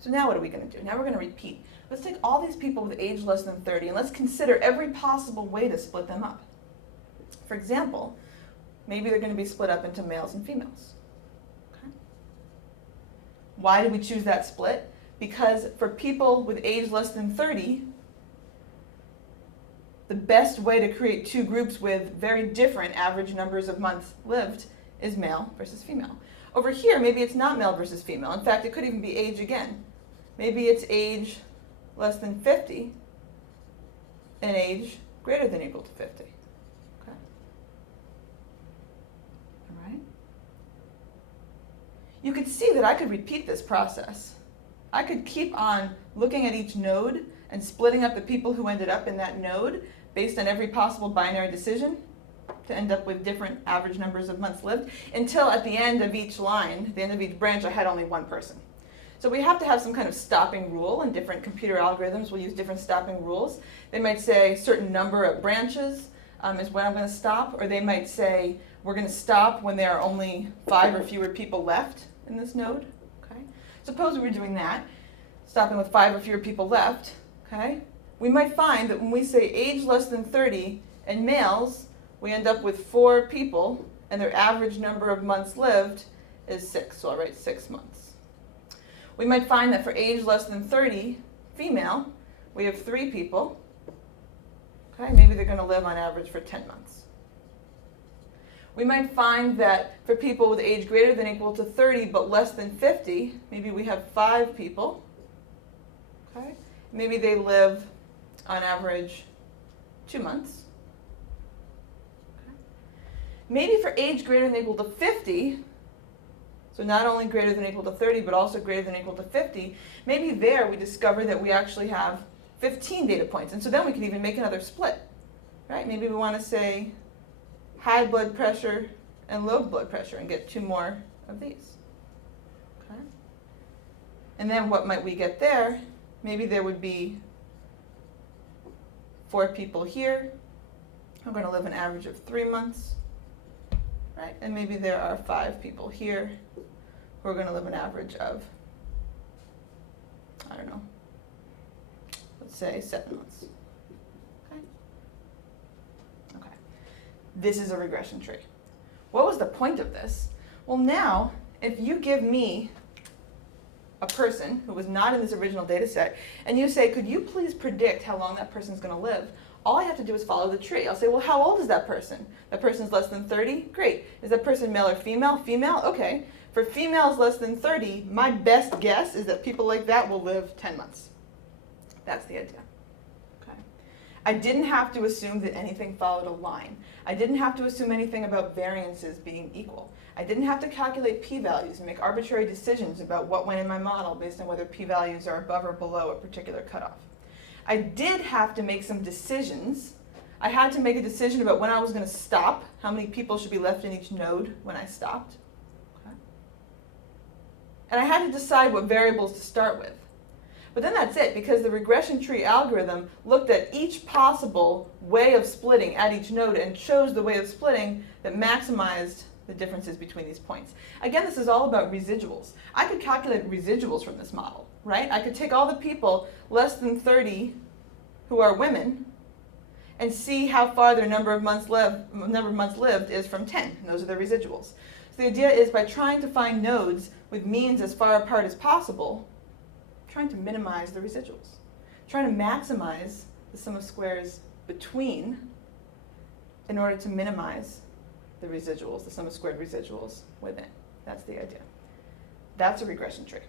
So now what are we going to do? Now we're going to repeat. Let's take all these people with age less than 30 and let's consider every possible way to split them up. For example, maybe they're going to be split up into males and females. Okay. Why did we choose that split? Because for people with age less than 30, the best way to create two groups with very different average numbers of months lived is male versus female. Over here, maybe it's not male versus female. In fact, it could even be age again. Maybe it's age less than 50 and age greater than or equal to 50. Okay. All right. You could see that I could repeat this process. I could keep on looking at each node and splitting up the people who ended up in that node based on every possible binary decision to end up with different average numbers of months lived, until at the end of each line, at the end of each branch, I had only one person. So we have to have some kind of stopping rule, and different computer algorithms will use different stopping rules. They might say a certain number of branches is when I'm going to stop, or they might say we're going to stop when there are only 5 or fewer people left in this node. Okay? Suppose we were doing that, stopping with 5 or fewer people left. Okay? We might find that when we say age less than 30 and males, we end up with 4 people, and their average number of months lived is 6, so I'll write 6 months. We might find that for age less than 30, female, we have 3 people. Okay, maybe they're going to live on average for 10 months. We might find that for people with age greater than or equal to 30 but less than 50, maybe we have 5 people. Okay, maybe they live on average 2 months. Okay. Maybe for age greater than or equal to 50, so not only greater than or equal to 30, but also greater than or equal to 50, maybe there we discover that we actually have 15 data points. And so then we can even make another split. Right? Maybe we want to say high blood pressure and low blood pressure and get 2 more of these. Okay. And then what might we get there? Maybe there would be 4 people here who are going to live an average of 3 months. Right? And maybe there are 5 people here who are going to live an average of, I don't know, let's say 7 months. Okay? Okay. This is a regression tree. What was the point of this? Well, now, if you give me a person who was not in this original data set, and you say, could you please predict how long that person's going to live? All I have to do is follow the tree. I'll say, well, how old is that person? That person's less than 30? Great. Is that person male or female? Female? Okay. For females less than 30, my best guess is that people like that will live 10 months. That's the idea. Okay. I didn't have to assume that anything followed a line. I didn't have to assume anything about variances being equal. I didn't have to calculate p-values and make arbitrary decisions about what went in my model based on whether p-values are above or below a particular cutoff. I did have to make some decisions. I had to make a decision about when I was going to stop, how many people should be left in each node when I stopped. Okay. And I had to decide what variables to start with. But then that's it, because the regression tree algorithm looked at each possible way of splitting at each node and chose the way of splitting that maximized the differences between these points. Again, this is all about residuals. I could calculate residuals from this model, right? I could take all the people less than 30 who are women and see how far their number of months lived is from 10. And those are the residuals. So the idea is, by trying to find nodes with means as far apart as possible, trying to minimize the residuals, trying to maximize the sum of squares between in order to minimize the residuals, the sum of squared residuals within. That's the idea. That's a regression tree.